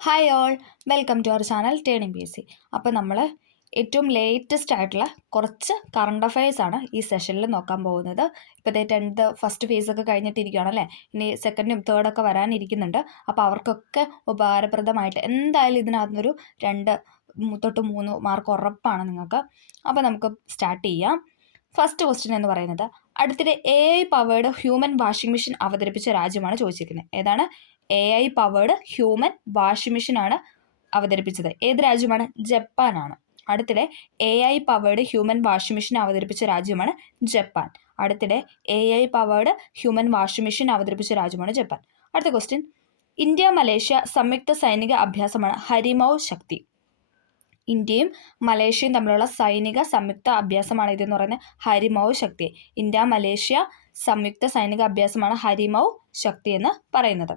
Hi all, welcome to our channel turning P S C. അപ്പോൾ നമ്മൾ ഏറ്റവും latest ആയിട്ടുള്ള കുറച്ച് കറണ്ട് അഫയേഴ്സ് ആണ് ഈ സെഷനിൽ നോക്കാൻ പോകുന്നത്. ഇപ്പോഴത്തെ 10th ഫസ്റ്റ് ഫേസ് ഒക്കെ കഴിഞ്ഞിട്ടിരിക്കുകയാണല്ലേ, ഇനി സെക്കൻഡും തേർഡൊക്കെ വരാനിരിക്കുന്നുണ്ട്. അപ്പോൾ അവർക്കൊക്കെ ഉപകാരപ്രദമായിട്ട് എന്തായാലും ഇതിനകത്തുനിന്നൊരു 2-3 മാർക്ക് ഉറപ്പാണ് നിങ്ങൾക്ക്. അപ്പോൾ നമുക്ക് സ്റ്റാർട്ട് ചെയ്യാം. ഫസ്റ്റ് ക്വസ്റ്റ്യൻ എന്ന് പറയുന്നത്, അടുത്തിടെ AI powered human washing machine അവതരിപ്പിച്ച രാജ്യമാണ് ചോദിച്ചിരിക്കുന്നത്. ഏതാണ്? AI powered human washing machine ആണ് അവതരിപ്പിച്ചത്. ഏത് രാജ്യമാണ്? ജപ്പാനാണ്. അടുത്തിടെ AI powered human washing machine അവതരിപ്പിച്ച രാജ്യമാണ് ജപ്പാൻ. അടുത്തിടെ AI powered human washing machine അവതരിപ്പിച്ച രാജ്യമാണ് ജപ്പാൻ. അടുത്ത ക്വസ്റ്റ്യൻ, ഇന്ത്യ മലേഷ്യ സംയുക്ത സൈനിക അഭ്യാസമാണ് ഹരിമൗ ശക്തി. ഇന്ത്യയും മലേഷ്യയും തമ്മിലുള്ള സൈനിക സംയുക്ത അഭ്യാസമാണ് ഇതെന്ന് പറയുന്നത് ഹരിമൗ ശക്തി. ഇന്ത്യ മലേഷ്യ സംയുക്ത സൈനിക അഭ്യാസമാണ് ഹരിമൗ ശക്തി എന്ന് പറയുന്നത്.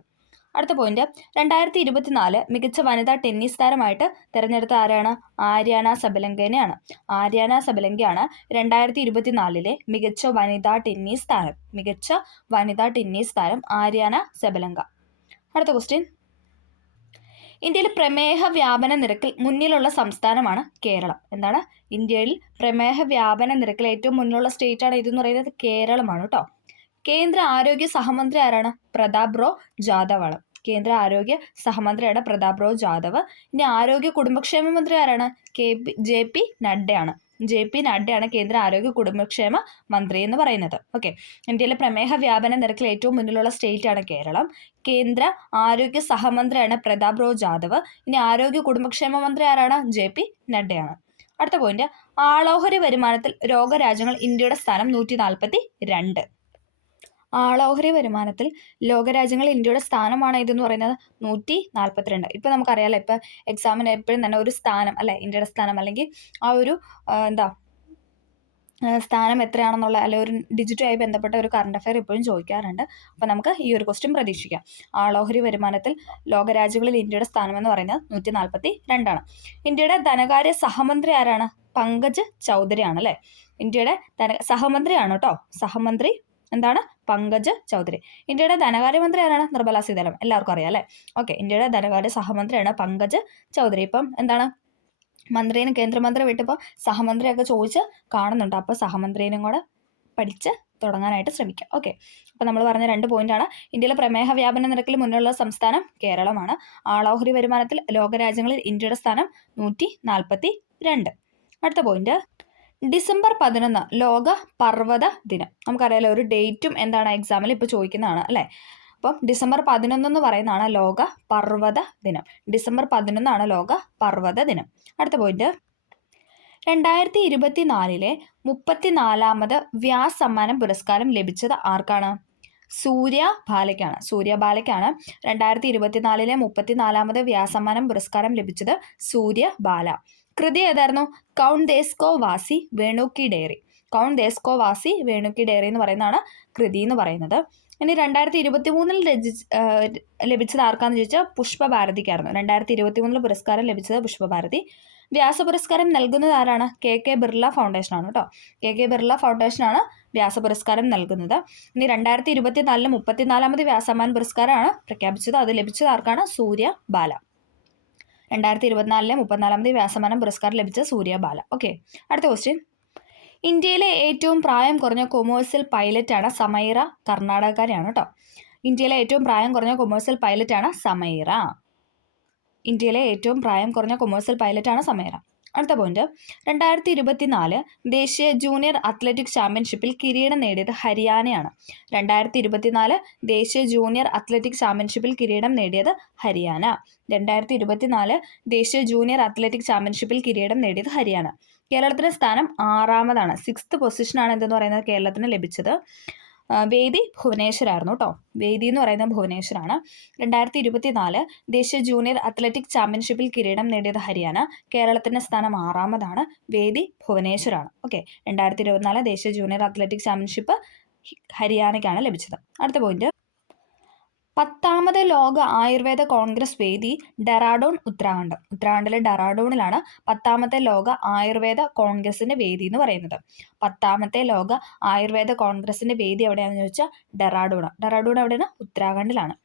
അടുത്ത പോയിന്റ്, 2024 മികച്ച വനിതാ ടെന്നീസ് താരമായിട്ട് തിരഞ്ഞെടുത്ത ആരാണ്? ആര്യാന സബലങ്കനെയാണ്. ആര്യാന സബലങ്കയാണ് 2024 മികച്ച വനിതാ ടെന്നീസ് താരം. മികച്ച വനിതാ ടെന്നീസ് താരം ആര്യാന സബലങ്ക. അടുത്ത ക്വസ്റ്റ്യൻ, ഇന്ത്യയിൽ പ്രമേഹ വ്യാപന നിരക്കിൽ മുന്നിലുള്ള സംസ്ഥാനമാണ് കേരളം. എന്താണ്? ഇന്ത്യയിൽ പ്രമേഹ വ്യാപന നിരക്കിൽ ഏറ്റവും മുന്നിലുള്ള സ്റ്റേറ്റ് ആണ് ഇതെന്ന് പറയുന്നത് കേരളമാണ് കേട്ടോ. കേന്ദ്ര ആരോഗ്യ സഹമന്ത്രി ആരാണ്? പ്രതാപ് റോ ജാദവ് ആണ്. കേന്ദ്ര ആരോഗ്യ സഹമന്ത്രിയാണ് പ്രതാപ് റോ ജാദവ്. ഇനി ആരോഗ്യ കുടുംബക്ഷേമ മന്ത്രി ആരാണ്? JP നഡ്ഡയാണ്. JP നഡ്ഡയാണ് കേന്ദ്ര ആരോഗ്യ കുടുംബക്ഷേമ മന്ത്രി എന്ന് പറയുന്നത്. ഓക്കെ, ഇന്ത്യയിലെ പ്രമേഹ വ്യാപന നിരക്കിൽ ഏറ്റവും മുന്നിലുള്ള സ്റ്റേറ്റ് ആണ് കേരളം. കേന്ദ്ര ആരോഗ്യ സഹമന്ത്രിയാണ് പ്രതാപ് റോ ജാദവ്. ഇനി ആരോഗ്യ കുടുംബക്ഷേമ മന്ത്രി ആരാണ്? JP നഡ്ഡയാണ്. അടുത്ത പോയിന്റ്, ആളോഹരി വരുമാനത്തിൽ ലോകരാജ്യങ്ങൾ ഇന്ത്യയുടെ സ്ഥാനം 142. ആളോഹരി വരുമാനത്തിൽ ലോകരാജ്യങ്ങളിൽ ഇന്ത്യയുടെ സ്ഥാനമാണ് ഇതെന്ന് പറയുന്നത് 142. ഇപ്പം നമുക്കറിയാമല്ലോ, ഇപ്പം എക്സാമിന് എപ്പോഴും തന്നെ ഒരു സ്ഥാനം അല്ലെ, ഇന്ത്യയുടെ സ്ഥാനം അല്ലെങ്കിൽ ആ ഒരു സ്ഥാനം എത്രയാണെന്നുള്ള അല്ലെങ്കിൽ ഒരു ഡിജിറ്റുമായി ബന്ധപ്പെട്ട ഒരു കറണ്ട് അഫയർ എപ്പോഴും ചോദിക്കാറുണ്ട്. അപ്പോൾ നമുക്ക് ഈ ഒരു ക്വസ്റ്റ്യൻ പ്രതീക്ഷിക്കാം. ആളോഹരി വരുമാനത്തിൽ ലോകരാജ്യങ്ങളിൽ ഇന്ത്യയുടെ സ്ഥാനം എന്ന് പറയുന്നത് 142ആണ്. ഇന്ത്യയുടെ ധനകാര്യ സഹമന്ത്രി ആരാണ്? പങ്കജ് ചൗധരി ആണ് അല്ലേ. ഇന്ത്യയുടെ സഹമന്ത്രിയാണ് കേട്ടോ. സഹമന്ത്രി എന്താണ്? പങ്കജ് ചൗധരി. ഇന്ത്യയുടെ ധനകാര്യമന്ത്രി ആരാണ്? നിർമ്മല സീതാരാമൻ. എല്ലാവർക്കും അറിയാം അല്ലേ. ഓക്കെ, ഇന്ത്യയുടെ ധനകാര്യ സഹമന്ത്രിയാണ് പങ്കജ് ചൗധരി. ഇപ്പം എന്താണ്, മന്ത്രിയും കേന്ദ്രമന്ത്രി വിട്ടിപ്പോൾ സഹമന്ത്രിയൊക്കെ ചോദിച്ച് കാണുന്നുണ്ട്. അപ്പോൾ സഹമന്ത്രിനും കൂടെ പഠിച്ച് തുടങ്ങാനായിട്ട് ശ്രമിക്കാം. ഓക്കെ, അപ്പോൾ നമ്മൾ പറഞ്ഞ 2 പോയിന്റാണ്. ഇന്ത്യയിലെ പ്രമേഹ വ്യാപന നിരക്കിൽ മുന്നിലുള്ള സംസ്ഥാനം കേരളമാണ്. ആളോഹരി വരുമാനത്തിൽ ലോകരാജ്യങ്ങളിൽ ഇന്ത്യയുടെ സ്ഥാനം 142. അടുത്ത പോയിന്റ്, ഡിസംബർ 11 ലോക പർവ്വത ദിനം. നമുക്കറിയാലോ, ഒരു ഡേറ്റും എന്താണ് എക്സാമിൽ ഇപ്പോൾ ചോദിക്കുന്നതാണ് അല്ലേ. അപ്പം ഡിസംബർ 11 എന്ന് പറയുന്നതാണ് ലോക പർവ്വത ദിനം. ഡിസംബർ 11 ലോക പർവ്വത ദിനം. അടുത്ത പോയിന്റ്, 2024 34ാമത് വ്യാസ് സമ്മാനം പുരസ്കാരം ലഭിച്ചത് ആർക്കാണ്? സൂര്യ ബാലയ്ക്കാണ്. സൂര്യ ബാലയ്ക്കാണ് 2024 34ാമത് വ്യാസ് സമ്മാനം പുരസ്കാരം ലഭിച്ചത്. സൂര്യ ബാല. കൃതി ഏതായിരുന്നു? കൗണ്ട് ദേസ്കോ വാസി വേണുക്കി ഡയറി. കൗണ്ട് ദേസ്കോ വാസി വേണുക്കി ഡയറി എന്ന് പറയുന്നതാണ് കൃതി എന്ന് പറയുന്നത്. ഇനി 2023 ലഭിച്ചത് ആർക്കാന്ന് ചോദിച്ചാൽ പുഷ്പഭാരതിക്കായിരുന്നു. 2023 പുരസ്കാരം ലഭിച്ചത് പുഷ്പഭാരതി. വ്യാസ പുരസ്കാരം നൽകുന്നത് ആരാണ്? KK ബിർള ഫൗണ്ടേഷൻ ആണ് കേട്ടോ. KK ബിർള ഫൗണ്ടേഷനാണ് വ്യാസ പുരസ്കാരം നൽകുന്നത്. ഇനി 2024 34ാമത് വ്യാസമ്മാൻ പുരസ്കാരമാണ് പ്രഖ്യാപിച്ചത്. അത് ലഭിച്ചത് ആർക്കാണ്? സൂര്യ ബാല. 2024 34ാമത് വ്യാസമ്മാനം പുരസ്കാരം ലഭിച്ച സൂര്യ ബാല. ഓക്കെ, അടുത്ത ക്വസ്റ്റ്യൻ, ഇന്ത്യയിലെ ഏറ്റവും പ്രായം കുറഞ്ഞ കൊമേഴ്സ്യൽ പൈലറ്റാണ് സമൈറ. കർണാടകക്കാരിയാണ് കേട്ടോ. ഇന്ത്യയിലെ ഏറ്റവും പ്രായം കുറഞ്ഞ കൊമേഴ്സ്യൽ പൈലറ്റാണ് സമൈറ. ഇന്ത്യയിലെ ഏറ്റവും പ്രായം കുറഞ്ഞ കൊമേഴ്സ്യൽ പൈലറ്റാണ് സമൈറ. അടുത്ത പോയിന്റ്, 2024 ദേശീയ ജൂനിയർ അത്ലറ്റിക് ചാമ്പ്യൻഷിപ്പിൽ കിരീടം നേടിയത് ഹരിയാനയാണ്. 2024 ദേശീയ ജൂനിയർ അത്ലറ്റിക് ചാമ്പ്യൻഷിപ്പിൽ കിരീടം നേടിയത് ഹരിയാന. 2024 ദേശീയ ജൂനിയർ അത്ലറ്റിക് ചാമ്പ്യൻഷിപ്പിൽ കിരീടം നേടിയത് ഹരിയാന. കേരളത്തിന്റെ സ്ഥാനം 6ാമതാണ്. 6th പൊസിഷനാണ് എന്തെന്ന് പറയുന്നത് കേരളത്തിന് ലഭിച്ചത്. വേദി ഭുവനേശ്വരായിരുന്നു കേട്ടോ. വേദി എന്ന് പറയുന്നത് ഭുവനേശ്വറാണ്. 2024 ദേശീയ ജൂനിയർ അത്ലറ്റിക് ചാമ്പ്യൻഷിപ്പിൽ കിരീടം നേടിയത് ഹരിയാന. കേരളത്തിന്റെ സ്ഥാനം 6ാമതാണ്. വേദി ഭുവനേശ്വറാണ്. ഓക്കെ, 2024 ദേശീയ ജൂനിയർ അത്ലറ്റിക് ചാമ്പ്യൻഷിപ്പ് ഹരിയാനയ്ക്കാണ് ലഭിച്ചത്. അടുത്ത പോയിന്റ്, 10ാമത് ലോക ആയുർവേദ കോൺഗ്രസ് വേദി ഡെറാഡൂൺ, ഉത്തരാഖണ്ഡ്. ഉത്തരാഖണ്ഡിലെ ഡെറാഡൂണിലാണ് 10ാമത്തെ ലോക ആയുർവേദ കോൺഗ്രസിന്റെ വേദി എന്ന് പറയുന്നത്. 10ാമത്തെ ലോക ആയുർവേദ കോൺഗ്രസിന്റെ വേദി എവിടെയാണെന്ന് ചോദിച്ചാൽ ഡെറാഡൂൺ. ഡെറാഡൂൺ എവിടെയാണ്? ഉത്തരാഖണ്ഡിലാണ്.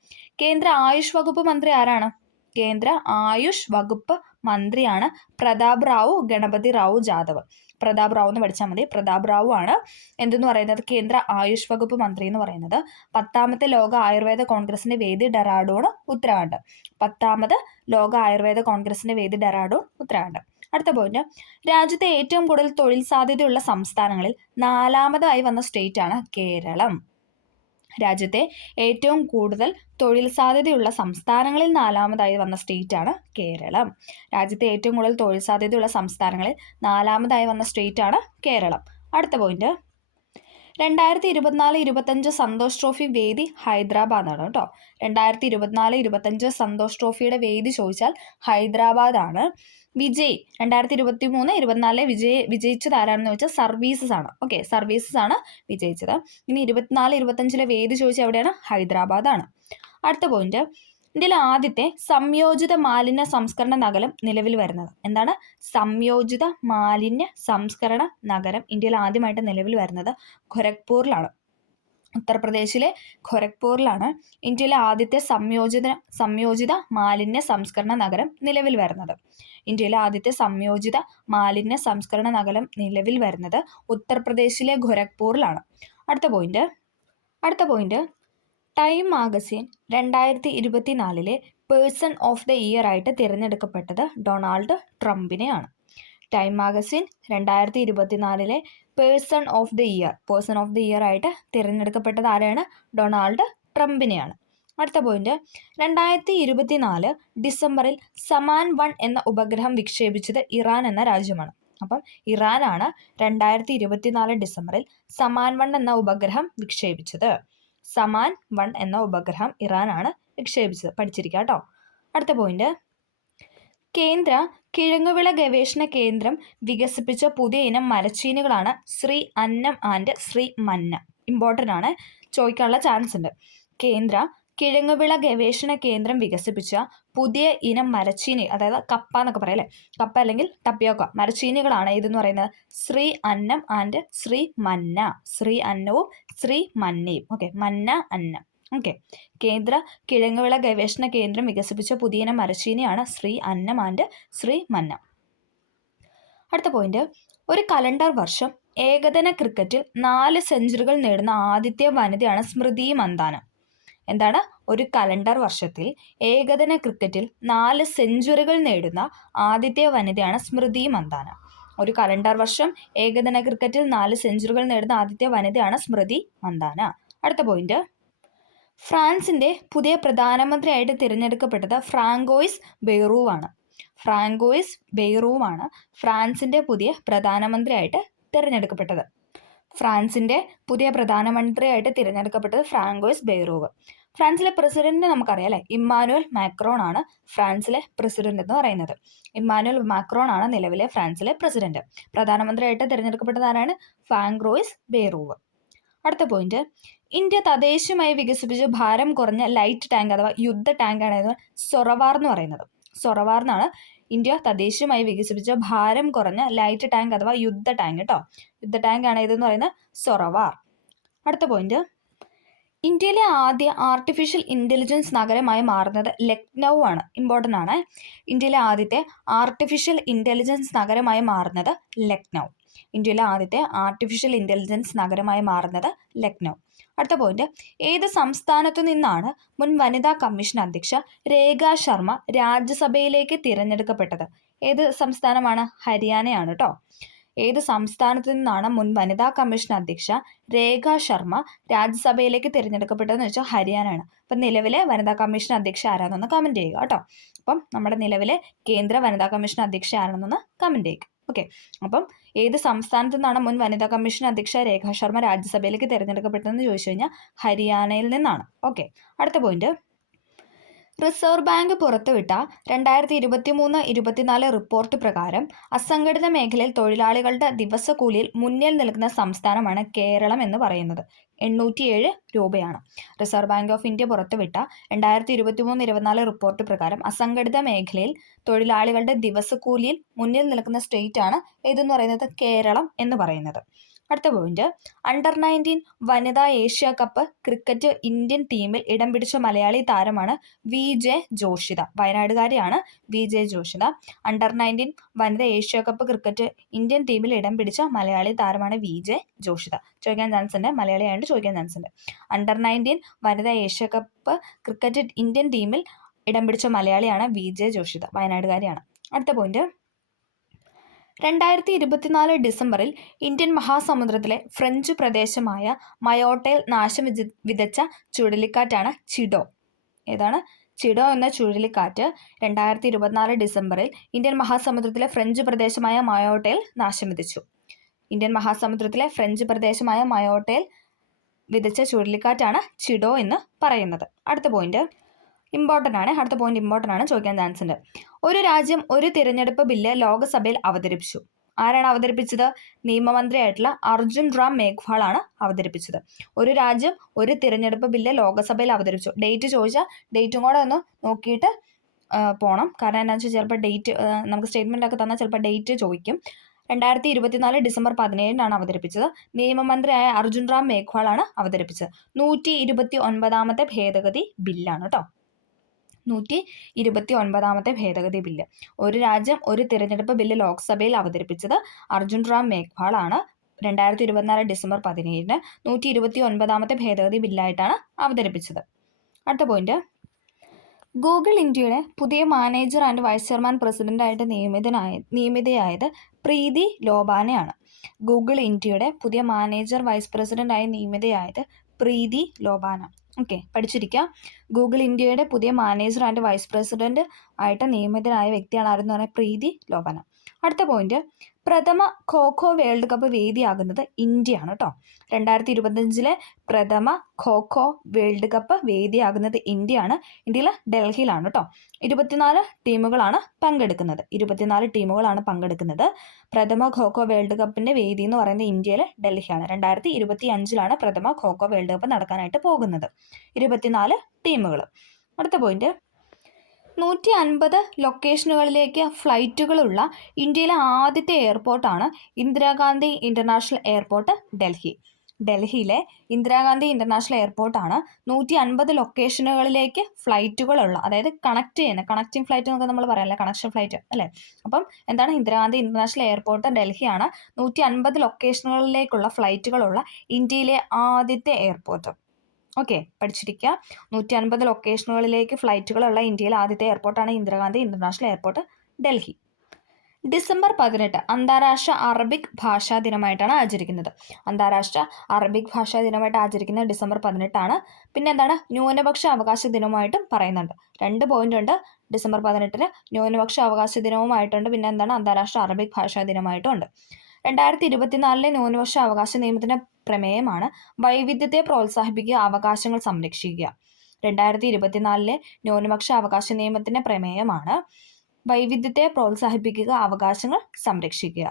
കേന്ദ്ര ആയുഷ് വകുപ്പ് മന്ത്രി ആരാണ്? കേന്ദ്ര ആയുഷ് വകുപ്പ് മന്ത്രിയാണ് പ്രതാപ് റാവു ഗണപതി റാവു ജാദവ്. പ്രതാപ് റാവു എന്ന് പഠിച്ചാൽ മതി. പ്രതാപ് റാവു ആണ് എന്തെന്ന് പറയുന്നത് കേന്ദ്ര ആയുഷ് വകുപ്പ് മന്ത്രി എന്ന് പറയുന്നത്. 10ാമത്തെ ലോക ആയുർവേദ കോൺഗ്രസിന്റെ വേദി ഡെറാഡൂൺ, ഉത്തരാഖണ്ഡ്. 10ാമത് ലോക ആയുർവേദ കോൺഗ്രസിന്റെ വേദി ഡെറാഡൂൺ, ഉത്തരാഖണ്ഡ്. അടുത്ത പോയിന്റ്, രാജ്യത്തെ ഏറ്റവും കൂടുതൽ തൊഴിൽ സാധ്യതയുള്ള സംസ്ഥാനങ്ങളിൽ 4ാമതായി വന്ന സ്റ്റേറ്റ് ആണ് കേരളം. രാജ്യത്തെ ഏറ്റവും കൂടുതൽ തൊഴിൽ സാധ്യതയുള്ള സംസ്ഥാനങ്ങളിൽ 4ാമതായി വന്ന സ്റ്റേറ്റ് ആണ് കേരളം. രാജ്യത്തെ ഏറ്റവും കൂടുതൽ തൊഴിൽ സാധ്യതയുള്ള സംസ്ഥാനങ്ങളിൽ 4ാമതായി വന്ന സ്റ്റേറ്റ് ആണ് കേരളം. അടുത്ത പോയിന്റ്, 2024-25 സന്തോഷ് ട്രോഫി വേദി ഹൈദരാബാദാണ് കേട്ടോ. 2024-25 സന്തോഷ് ട്രോഫിയുടെ വേദി ചോദിച്ചാൽ ഹൈദരാബാദാണ്. വിജയ് 2023-24 വിജയിച്ചത് ആരാണെന്ന് ചോദിച്ചാൽ സർവീസസ് ആണ്. ഓക്കെ, സർവീസസ് ആണ് വിജയിച്ചത്. ഇനി 24-25 വേദി ചോദിച്ചാൽ എവിടെയാണ്? ഹൈദരാബാദാണ്. അടുത്ത പോയിന്റ്, ഇന്ത്യയിലെ ആദ്യത്തെ സംയോജിത മാലിന്യ സംസ്കരണ നഗരം നിലവിൽ വരുന്നത്. എന്താണ്? സംയോജിത മാലിന്യ സംസ്കരണ നഗരം ഇന്ത്യയിൽ ആദ്യമായിട്ട് നിലവിൽ വരുന്നത് ഗോരഖ്പൂരിലാണ്. ഉത്തർപ്രദേശിലെ ഗോരഖ്പൂരിലാണ് ഇന്ത്യയിലെ ആദ്യത്തെ സംയോജിത മാലിന്യ സംസ്കരണ നഗരം നിലവിൽ വരുന്നത്. ഇന്ത്യയിലെ ആദ്യത്തെ സംയോജിത മാലിന്യ സംസ്കരണ നഗരം നിലവിൽ വരുന്നത് ഉത്തർപ്രദേശിലെ ഗോരഖ്പൂരിലാണ്. അടുത്ത point, Time magazine 2024 person of the year ആയിട്ട് തിരഞ്ഞെടുക്കപ്പെട്ടത് ഡൊണാൾഡ് ട്രംപിനെയാണ്. Time magazine 2024 person of the year ആയിട്ട് തിരഞ്ഞെടുക്കപ്പെട്ടത് ആരാണ്? ഡൊണാൾഡ് ട്രംപിനെയാണ്. അടുത്ത പോയിന്റ്, 2024 ഡിസംബറിൽ സമാൻ 1 എന്ന ഉപഗ്രഹം വിക്ഷേപിച്ചത് ഇറാൻ എന്ന രാജ്യമാണ്. അപ്പം ഇറാനാണ് 2024 ഡിസംബറിൽ സമാൻ 1 എന്ന ഉപഗ്രഹം വിക്ഷേപിച്ചത്. സമാൻ 1 എന്ന ഉപഗ്രഹം ഇറാനാണ് വിക്ഷേപിച്ചത്. പഠിച്ചിരിക്കുക കേട്ടോ. അടുത്ത പോയിന്റ്, കേന്ദ്ര കിഴങ്ങുവിള ഗവേഷണ കേന്ദ്രം വികസിപ്പിച്ച പുതിയ ഇനം മരച്ചീനികളാണ് ശ്രീ അന്നം ആൻഡ് ശ്രീ മന്ന. ഇമ്പോർട്ടൻ്റ് ആണ്, ചോദിക്കാനുള്ള ചാൻസ് ഉണ്ട്. കേന്ദ്ര കിഴങ്ങുവിള ഗവേഷണ കേന്ദ്രം വികസിപ്പിച്ച പുതിയ ഇനം മരച്ചീനി, അതായത് കപ്പ എന്നൊക്കെ പറയാം അല്ലേ, കപ്പ അല്ലെങ്കിൽ ടപ്പിയോക്ക, മരച്ചീനികളാണ് ഇതെന്ന് പറയുന്നത് ശ്രീ അന്നം ആൻഡ് ശ്രീ മന്ന. ശ്രീ അന്നവും ശ്രീ മന്നയും. ഓക്കെ, മന്ന അന്നം. ഓക്കെ, കേന്ദ്ര കിഴങ്ങുവിള ഗവേഷണ കേന്ദ്രം വികസിപ്പിച്ച പുതിയ ഇനം മരച്ചീനിയാണ് ശ്രീ അന്നം ആൻഡ് ശ്രീ മന്ന. അടുത്ത പോയിന്റ്, ഒരു കലണ്ടർ വർഷം ഏകദിന ക്രിക്കറ്റിൽ 4 സെഞ്ചുറികൾ നേടുന്ന ആദ്യത്തെ വനിതയാണ് സ്മൃതി മന്ദാന. എന്താണ്? ഒരു കലണ്ടർ വർഷത്തിൽ ഏകദിന ക്രിക്കറ്റിൽ 4 സെഞ്ചുറികൾ നേടുന്ന ആദ്യത്തെ വനിതയാണ് സ്മൃതി മന്ദാന. ഒരു കലണ്ടർ വർഷം ഏകദിന ക്രിക്കറ്റിൽ 4 സെഞ്ചുറികൾ നേടുന്ന ആദ്യത്തെ വനിതയാണ് സ്മൃതി മന്ദാന. അടുത്ത പോയിന്റ്, ഫ്രാൻസിന്റെ പുതിയ പ്രധാനമന്ത്രിയായിട്ട് തിരഞ്ഞെടുക്കപ്പെട്ടത് ഫ്രാങ്കോയിസ് ബെയ്റൂവാണ്. ഫ്രാങ്കോയിസ് ബെയ്റൂവാണ് ഫ്രാൻസിന്റെ പുതിയ പ്രധാനമന്ത്രിയായിട്ട് തിരഞ്ഞെടുക്കപ്പെട്ടത്. ഫ്രാൻസിന്റെ പുതിയ പ്രധാനമന്ത്രിയായിട്ട് തിരഞ്ഞെടുക്കപ്പെട്ടത് ഫ്രാങ്കോയിസ് ബെയ്റൂവ്. ഫ്രാൻസിലെ പ്രസിഡന്റ് നമുക്കറിയാം അല്ലേ, ഇമ്മാനുവൽ മാക്രോൺ ആണ് ഫ്രാൻസിലെ പ്രസിഡന്റ് എന്ന് പറയുന്നത്. ഇമ്മാനുവൽ മാക്രോൺ ആണ് നിലവിലെ ഫ്രാൻസിലെ പ്രസിഡന്റ്. പ്രധാനമന്ത്രിയായിട്ട് തിരഞ്ഞെടുക്കപ്പെട്ടത് ആരാണ്? ഫ്രാങ്കോയിസ് ബെയ്റൂവ്. അടുത്ത പോയിന്റ്, ഇന്ത്യ തദ്ദേശീയമായി വികസിപ്പിച്ച ഭാരം കുറഞ്ഞ ലൈറ്റ് ടാങ്ക് അഥവാ യുദ്ധ ടാങ്കാണ് സൊറവാർ എന്ന് പറയുന്നത്. സൊറവാർ എന്നാണ് ഇന്ത്യ തദ്ദേശീയമായി വികസിപ്പിച്ച ഭാരം കുറഞ്ഞ ലൈറ്റ് ടാങ്ക് അഥവാ യുദ്ധ ടാങ്ക് കേട്ടോ. യുദ്ധ ടാങ്ക് ആണ് ഇതെന്ന് പറയുന്നത് സൊറവാർ. അടുത്ത പോയിന്റ്, ഇന്ത്യയിലെ ആദ്യ ആർട്ടിഫിഷ്യൽ ഇൻ്റലിജൻസ് നഗരമായി മാറുന്നത് ലക്നൗ ആണ്. ഇമ്പോർട്ടൻ്റ് ആണ്. ഇന്ത്യയിലെ ആദ്യത്തെ ആർട്ടിഫിഷ്യൽ ഇൻ്റലിജൻസ് നഗരമായി മാറുന്നത് ലക്നൗ. ഇന്ത്യയിലെ ആദ്യത്തെ ആർട്ടിഫിഷ്യൽ ഇൻ്റലിജൻസ് നഗരമായി മാറുന്നത് ലക്നൗ. അടുത്ത പോയിന്റ്, ഏത് സംസ്ഥാനത്തു നിന്നാണ് മുൻ വനിതാ കമ്മീഷൻ അധ്യക്ഷ രേഖ ശർമ്മ രാജ്യസഭയിലേക്ക് തിരഞ്ഞെടുക്കപ്പെട്ടത്? ഏത് സംസ്ഥാനമാണ്? ഹരിയാനയാണ് കേട്ടോ. ഏത് സംസ്ഥാനത്തു നിന്നാണ് മുൻ വനിതാ കമ്മീഷൻ അധ്യക്ഷ രേഖ ശർമ്മ രാജ്യസഭയിലേക്ക് തിരഞ്ഞെടുക്കപ്പെട്ടതെന്ന് വെച്ചാൽ ഹരിയാനയാണ്. അപ്പം നിലവിലെ വനിതാ കമ്മീഷൻ അധ്യക്ഷ ആരാണെന്നൊന്ന് കമൻറ്റ് ചെയ്യുക കേട്ടോ. അപ്പം നമ്മുടെ നിലവിലെ കേന്ദ്ര വനിതാ കമ്മീഷൻ അധ്യക്ഷ ആരാണെന്നൊന്ന് കമൻറ്റ് ചെയ്യുക. ഓക്കെ, അപ്പം ഏത് സംസ്ഥാനത്തു നിന്നാണ് മുൻ വനിതാ കമ്മീഷൻ അധ്യക്ഷ രേഖ ശർമ്മ രാജ്യസഭയിലേക്ക് തിരഞ്ഞെടുക്കപ്പെട്ടതെന്ന് ചോദിച്ചു കഴിഞ്ഞാൽ ഹരിയാനയിൽ നിന്നാണ്. ഓക്കെ, അടുത്ത പോയിന്റ്, റിസർവ് ബാങ്ക് പുറത്തുവിട്ട 2023-24 റിപ്പോർട്ട് പ്രകാരം അസംഘടിത മേഖലയിൽ തൊഴിലാളികളുടെ ദിവസക്കൂലിയിൽ മുന്നിൽ നിൽക്കുന്ന സംസ്ഥാനമാണ് കേരളം എന്ന് പറയുന്നത്. 807 രൂപയാണ്. റിസർവ് ബാങ്ക് ഓഫ് ഇന്ത്യ പുറത്തുവിട്ട 2023-24 റിപ്പോർട്ട് പ്രകാരം അസംഘടിത മേഖലയിൽ തൊഴിലാളികളുടെ ദിവസക്കൂലിയിൽ മുന്നിൽ നിൽക്കുന്ന സ്റ്റേറ്റ് ആണ് ഏതെന്ന് പറയുന്നത്? കേരളം എന്ന് പറയുന്നത്. അടുത്ത പോയിന്റ്, അണ്ടർ-19 വനിതാ ഏഷ്യ കപ്പ് ക്രിക്കറ്റ് ഇന്ത്യൻ ടീമിൽ ഇടം പിടിച്ച മലയാളി താരമാണ് വി.ജെ. ജോഷിത. വയനാടുകാരിയാണ് വി.ജെ. ജോഷിത. അണ്ടർ-19 വനിതാ ഏഷ്യ കപ്പ് ക്രിക്കറ്റ് ഇന്ത്യൻ ടീമിൽ ഇടം പിടിച്ച മലയാളി താരമാണ് വി.ജെ. ജോഷിത. ചോദിക്കാൻ ചാൻസ് ഉണ്ട്, മലയാളിയായിട്ട് ചോദിക്കാൻ ചാൻസ് ഉണ്ട്. അണ്ടർ-19 വനിതാ ഏഷ്യ കപ്പ് ക്രിക്കറ്റ് ഇന്ത്യൻ ടീമിൽ ഇടം പിടിച്ച മലയാളിയാണ് വി.ജെ. ജോഷിത. വയനാടുകാരിയാണ്. അടുത്ത പോയിന്റ്, 2024 ഡിസംബറിൽ ഇന്ത്യൻ മഹാസമുദ്രത്തിലെ ഫ്രഞ്ച് പ്രദേശമായ മയോട്ടയിൽ നാശം വിതച്ച ചുഴലിക്കാറ്റാണ് ചിഡോ. ഏതാണ്? ചിഡോ എന്ന ചുഴലിക്കാറ്റ് 2024 ഡിസംബറിൽ ഇന്ത്യൻ മഹാസമുദ്രത്തിലെ ഫ്രഞ്ച് പ്രദേശമായ മയോട്ടയിൽ നാശം വിതച്ചു. ഇന്ത്യൻ മഹാസമുദ്രത്തിലെ ഫ്രഞ്ച് പ്രദേശമായ മയോട്ടയിൽ വിതച്ച ചുഴലിക്കാറ്റാണ് ചിഡോ എന്ന് പറയുന്നത്. അടുത്ത പോയിന്റ് ഇമ്പോർട്ടൻ്റ് ആണ്. അടുത്ത പോയിന്റ് ഇമ്പോർട്ടൻ്റ് ആണ്, ചോദിക്കാൻ ചാൻസ് ഉണ്ട്. ഒരു രാജ്യം ഒരു തിരഞ്ഞെടുപ്പ് ബില്ല് ലോക്സഭയിൽ അവതരിപ്പിച്ചു. ആരാണ് അവതരിപ്പിച്ചത്? നിയമമന്ത്രിയായിട്ടുള്ള അർജുൻ റാം മേഘ്വാൾ ആണ് അവതരിപ്പിച്ചത്. ഒരു രാജ്യം ഒരു തിരഞ്ഞെടുപ്പ് ബില്ല് ലോക്സഭയിൽ അവതരിപ്പിച്ചു. ഡേറ്റ് ചോദിച്ചാൽ ഡേറ്റും കൂടെ ഒന്ന് നോക്കിയിട്ട് പോകണം. കാരണം എന്താണെന്ന് വെച്ചാൽ ചിലപ്പോൾ ഡേറ്റ് നമുക്ക് സ്റ്റേറ്റ്മെൻ്റ് ഒക്കെ തന്നാൽ ചിലപ്പോൾ ഡേറ്റ് ചോദിക്കും. 2024 ഡിസംബർ 17 അവതരിപ്പിച്ചത്. നിയമമന്ത്രിയായ അർജുൻ റാം മേഘ്വാൾ ആണ് അവതരിപ്പിച്ചത്. 129ാമത്തെ ഭേദഗതി ബില്ലാണ് കേട്ടോ. 129ാമത്തെ ഭേദഗതി ബില്ല്. ഒരു രാജ്യം ഒരു തിരഞ്ഞെടുപ്പ് ബില്ല് ലോക്സഭയിൽ അവതരിപ്പിച്ചത് അർജുൻ റാം മേഘ്വാൾ ആണ്. 2024 ഡിസംബർ 17 129ാമത്തെ ഭേദഗതി ബില്ലായിട്ടാണ് അവതരിപ്പിച്ചത്. അടുത്ത പോയിന്റ്, ഗൂഗിൾ ഇന്ത്യയുടെ പുതിയ മാനേജർ ആൻഡ് വൈസ് ചെയർമാൻ പ്രസിഡന്റായിട്ട് നിയമിതയായത് പ്രീതി ലോബാനയാണ്. ഗൂഗിൾ ഇന്ത്യയുടെ പുതിയ മാനേജർ വൈസ് പ്രസിഡന്റായി നിയമിതയായത് പ്രീതി ലോബാന. ഓക്കെ, പഠിച്ചിരിക്കുക. ഗൂഗിൾ ഇന്ത്യയുടെ പുതിയ മാനേജർ ആൻഡ് വൈസ് പ്രസിഡന്റ് ആയിട്ട് നിയമിതനായ വ്യക്തിയാണ് ആരെന്ന് പറഞ്ഞാൽ പ്രീതി ലോബാന. അടുത്ത പോയിന്റ്, പ്രഥമ ഖോ വേൾഡ് കപ്പ് വേദിയാകുന്നത് ഇന്ത്യയാണ് കേട്ടോ. 2025 പ്രഥമ ഖോ വേൾഡ് കപ്പ് വേദിയാകുന്നത് ഇന്ത്യയാണ്. ഇന്ത്യയിലെ ഡൽഹിയിലാണ് കേട്ടോ. 24 ടീമുകളാണ് പങ്കെടുക്കുന്നത്. പ്രഥമ ഖോ വേൾഡ് കപ്പിന്റെ വേദി എന്ന് പറയുന്നത് ഇന്ത്യയിലെ ഡൽഹിയാണ്. 2025 പ്രഥമ ഖോ വേൾഡ് കപ്പ് നടക്കാനായിട്ട് പോകുന്നത്. 24 ടീമുകൾ. അടുത്ത പോയിന്റ്, 150 ലൊക്കേഷനുകളിലേക്ക് ഫ്ലൈറ്റുകളുള്ള ഇന്ത്യയിലെ ആദ്യത്തെ എയർപോർട്ടാണ് ഇന്ദിരാഗാന്ധി ഇൻ്റർനാഷണൽ എയർപോർട്ട്, ഡൽഹി. ഡൽഹിയിലെ ഇന്ദിരാഗാന്ധി ഇൻ്റർനാഷണൽ എയർപോർട്ടാണ് 150 ലൊക്കേഷനുകളിലേക്ക് ഫ്ലൈറ്റുകളുള്ള, അതായത് കണക്റ്റിംഗ് ഫ്ലൈറ്റ് എന്നൊക്കെ നമ്മൾ പറയാമല്ലേ, കണക്ഷൻ ഫ്ലൈറ്റ് അല്ലേ. അപ്പം എന്താണ്? ഇന്ദിരാഗാന്ധി ഇൻ്റർനാഷണൽ എയർപോർട്ട് ഡൽഹിയാണ് 150 ലൊക്കേഷനുകളിലേക്കുള്ള ഫ്ലൈറ്റുകളുള്ള ഇന്ത്യയിലെ ആദ്യത്തെ എയർപോർട്ട്. ഓക്കെ, പഠിച്ചിരിക്കുക. 150 ലൊക്കേഷനുകളിലേക്ക് ഫ്ലൈറ്റുകളുള്ള ഇന്ത്യയിലെ ആദ്യത്തെ എയർപോർട്ടാണ് Indira Gandhi international airport, Delhi. December 18 അന്താരാഷ്ട്ര അറബിക് ഭാഷാ ദിനമായിട്ടാണ് ആചരിക്കുന്നത്. അന്താരാഷ്ട്ര അറബിക് ഭാഷാ ദിനമായിട്ട് ആചരിക്കുന്നത് ഡിസംബർ 18. പിന്നെ എന്താണ്? ന്യൂനപക്ഷ അവകാശ ദിനമായിട്ടും പറയുന്നുണ്ട്. 2 പോയിന്റ് ഉണ്ട്. ഡിസംബർ 18 ന്യൂനപക്ഷ അവകാശ ദിനവുമായിട്ടുണ്ട്. പിന്നെ എന്താണ്? അന്താരാഷ്ട്ര അറബിക് ഭാഷാ ദിനമായിട്ടും ഉണ്ട്. 2024 ന്യൂനപക്ഷ അവകാശ നിയമത്തിന്റെ പ്രമേയമാണ് വൈവിധ്യത്തെ പ്രോത്സാഹിപ്പിക്കുക, അവകാശങ്ങൾ സംരക്ഷിക്കുക. 2024 ന്യൂനപക്ഷ അവകാശ നിയമത്തിന്റെ പ്രമേയമാണ് വൈവിധ്യത്തെ പ്രോത്സാഹിപ്പിക്കുക, അവകാശങ്ങൾ സംരക്ഷിക്കുക.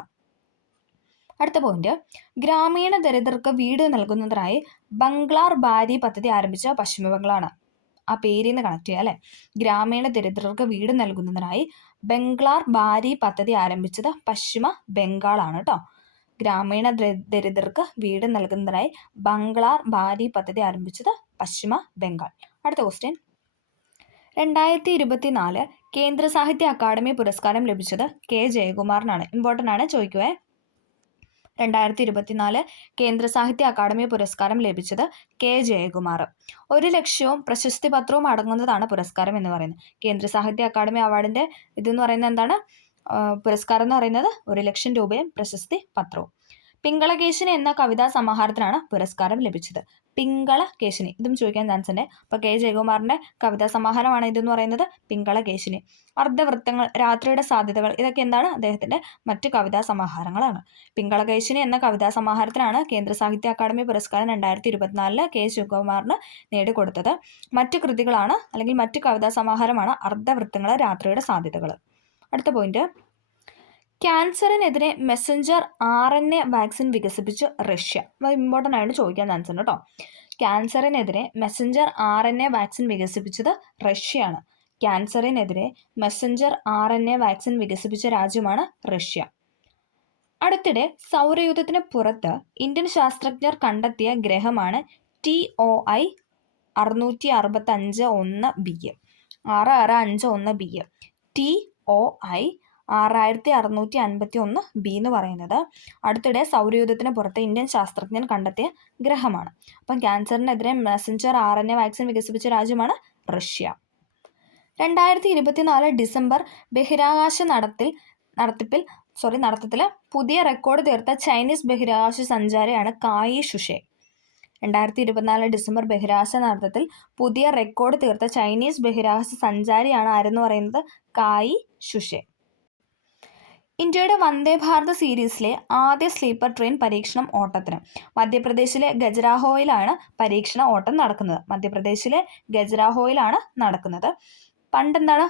അടുത്ത പോയിന്റ്, ഗ്രാമീണ ദരിദ്രർക്ക് വീട് നൽകുന്നതിനായി ബംഗ്ലാർ ബാരി പദ്ധതി ആരംഭിച്ച പശ്ചിമ ബംഗാളാണ്. ആ പേരിന്ന് കണക്ട് ചെയ്യുക അല്ലേ. ഗ്രാമീണ ദരിദ്രർക്ക് വീട് നൽകുന്നതിനായി ബംഗ്ലാർ ബാരി പദ്ധതി ആരംഭിച്ചത് പശ്ചിമ ബംഗാളാണ് കേട്ടോ. ഗ്രാമീണ ദരിദ്രർക്ക് വീട് നൽകുന്നതിനായി ബംഗ്ലാർ ബാരി പദ്ധതി ആരംഭിച്ചത് പശ്ചിമ ബംഗാൾ. അടുത്ത ക്വസ്റ്റ്യൻ, 2024 കേന്ദ്ര സാഹിത്യ അക്കാദമി പുരസ്കാരം ലഭിച്ചത് കെ ജയകുമാറിനാണ്. ഇമ്പോർട്ടൻ്റ് ആണ്, ചോദിക്കുവേ. 2024 കേന്ദ്ര സാഹിത്യ അക്കാദമി പുരസ്കാരം ലഭിച്ചത് കെ ജയകുമാർ. 1 ലക്ഷവും പ്രശസ്തി പത്രവും അടങ്ങുന്നതാണ് പുരസ്കാരം എന്ന് പറയുന്നത്. കേന്ദ്ര സാഹിത്യ അക്കാദമി അവാർഡിന്റെ ഇതെന്ന് പറയുന്നത് എന്താണ്? പുരസ്കാരം എന്ന് പറയുന്നത് 1 ലക്ഷം രൂപയും പ്രശസ്തി പത്രവും. പിങ്കളകേശിനി എന്ന കവിതാ സമാഹാരത്തിനാണ് പുരസ്കാരം ലഭിച്ചത്. പിങ്കളകേശിനി, ഇതും ചോദിക്കാൻ ചാൻസ് ഉണ്ട്. അപ്പോൾ കെ ജയകുമാറിന്റെ കവിതാ സമാഹാരമാണ് ഇതെന്ന് പറയുന്നത് പിങ്കളകേശിനി. അർദ്ധവൃത്തങ്ങൾ, രാത്രിയുടെ സാധ്യതകൾ, ഇതൊക്കെ എന്താണ്? അദ്ദേഹത്തിന്റെ മറ്റ് കവിതാ സമാഹാരങ്ങളാണ്. പിങ്കളകേശിനി എന്ന കവിതാ സമാഹാരത്തിനാണ് കേന്ദ്ര സാഹിത്യ അക്കാദമി പുരസ്കാരം 2024 കെ ജയകുമാറിന് നേടിക്കൊടുത്തത്. മറ്റ് കൃതികളാണ് അല്ലെങ്കിൽ മറ്റ് കവിതാ സമാഹാരമാണ് അർദ്ധവൃത്തങ്ങൾ, രാത്രിയുടെ സാധ്യതകൾ. അടുത്ത പോയിന്റ്, ക്യാൻസറിനെതിരെ മെസ്സഞ്ചർ RNA വാക്സിൻ വികസിപ്പിച്ച് റഷ്യ. ഇമ്പോർട്ടൻ്റ് ആയിട്ട് ചോദിക്കാൻ ചാൻസ് ഉണ്ട് കേട്ടോ. ക്യാൻസറിനെതിരെ മെസ്സഞ്ചർ RNA വാക്സിൻ വികസിപ്പിച്ചത് റഷ്യയാണ്. ക്യാൻസറിനെതിരെ മെസ്സഞ്ചർ RNA വാക്സിൻ വികസിപ്പിച്ച രാജ്യമാണ് റഷ്യ. അടുത്തിടെ സൗരയൂഥത്തിന് പുറത്ത് ഇന്ത്യൻ ശാസ്ത്രജ്ഞർ കണ്ടെത്തിയ ഗ്രഹമാണ് TOI 665-1b. 6651b. TOI 6651b എന്ന് പറയുന്നത് അടുത്തിടെ സൗരയൂഥത്തിന് പുറത്ത് ഇന്ത്യൻ ശാസ്ത്രജ്ഞൻ കണ്ടെത്തിയ ഗ്രഹമാണ്. അപ്പം ക്യാൻസറിനെതിരെ മെസഞ്ചർ RNA വാക്സിൻ വികസിപ്പിച്ച രാജ്യമാണ് റഷ്യ. 2024 ഡിസംബർ ബഹിരാകാശ നടത്തത്തിൽ പുതിയ റെക്കോർഡ് തീർത്ത ചൈനീസ് ബഹിരാകാശ സഞ്ചാരിയാണ് കായി ഷുഷെ. 2024 ഡിസംബർ ബഹിരാകാശ നടത്തത്തിൽ പുതിയ റെക്കോർഡ് തീർത്ത ചൈനീസ് ബഹിരാകാശ സഞ്ചാരിയാണ് ആരെന്ന് പറയുന്നത് കായി ഷുഷെ. ഇന്ത്യയുടെ വന്ദേ ഭാരത് സീരീസിലെ ആദ്യ സ്ലീപ്പർ ട്രെയിൻ പരീക്ഷണം ഓട്ടത്തിന് മധ്യപ്രദേശിലെ ഖജുരാഹോയിലാണ് പരീക്ഷണ ഓട്ടം നടക്കുന്നത്. പണ്ടെന്താണ്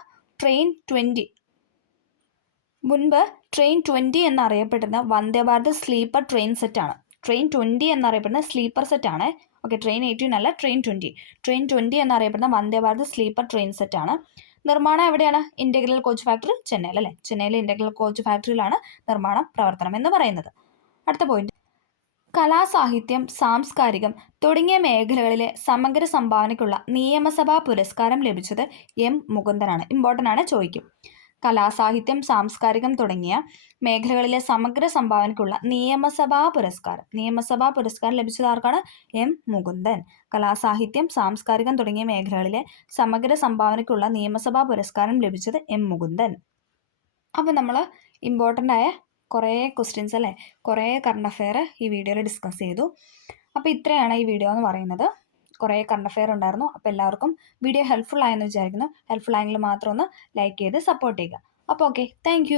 മുൻപ് ട്രെയിൻ 20 എന്നറിയപ്പെടുന്ന വന്ദേ ഭാരത് സ്ലീപ്പർ ട്രെയിൻ സെറ്റാണ്. ട്രെയിൻ 20 എന്നറിയപ്പെടുന്ന സ്ലീപ്പർ സെറ്റാണ്. ഓക്കെ, ട്രെയിൻ 18 അല്ല, ട്രെയിൻ 20 എന്നറിയപ്പെടുന്ന വന്ദേ ഭാരത് സ്ലീപ്പർ ട്രെയിൻ സെറ്റാണ്. നിർമ്മാണം എവിടെയാണ്? ഇൻ്റഗ്രൽ കോച്ച് ഫാക്ടറി ചെന്നൈയിൽ, അല്ലേ? ചെന്നൈയിലെ ഇൻ്റഗ്രൽ കോച്ച് ഫാക്ടറിയിലാണ് നിർമ്മാണം പ്രവർത്തനം എന്ന് പറയുന്നത്. അടുത്ത പോയിന്റ്, കലാ, സാഹിത്യം, സാംസ്കാരികം തുടങ്ങിയ മേഖലകളിലെ സമഗ്ര സംഭാവനയ്ക്കുള്ള നിയമസഭാ പുരസ്കാരം ലഭിച്ചത് M. മുകുന്ദനാണ്. ഇമ്പോർട്ടൻ്റ് ആണ്, ചോദിക്കും. കലാ, സാഹിത്യം, സാംസ്കാരികം തുടങ്ങിയ മേഖലകളിലെ സമഗ്ര സംഭാവനയ്ക്കുള്ള നിയമസഭാ പുരസ്കാരം ലഭിച്ചത് ആർക്കാണ്? M. മുകുന്ദൻ. കലാസാഹിത്യം, സാംസ്കാരികം തുടങ്ങിയ മേഖലകളിലെ സമഗ്ര സംഭാവനയ്ക്കുള്ള നിയമസഭാ പുരസ്കാരം ലഭിച്ചത് M. മുകുന്ദൻ. അപ്പോൾ നമ്മൾ ഇമ്പോർട്ടൻ്റ് ആയ കുറേ ക്വസ്റ്റ്യൻസ്, അല്ലേ, കുറേ കറണ്ട് അഫെയർ ഈ വീഡിയോയിൽ ഡിസ്കസ് ചെയ്തു. അപ്പോൾ ഇത്രയാണ് ഈ വീഡിയോ എന്ന് പറയുന്നത്. കുറേ കറണ്ട് അഫെയർ ഉണ്ടായിരുന്നു. അപ്പോൾ എല്ലാവർക്കും വീഡിയോ ഹെൽപ്ഫുൾ ആയെന്ന് വിചാരിക്കുന്നു. ഹെൽപ്ഫുൾ ആയെങ്കിൽ മാത്രം ഒന്ന് ലൈക്ക് ചെയ്ത് സപ്പോർട്ട് ചെയ്യുക. അപ്പോൾ ഓക്കെ, താങ്ക്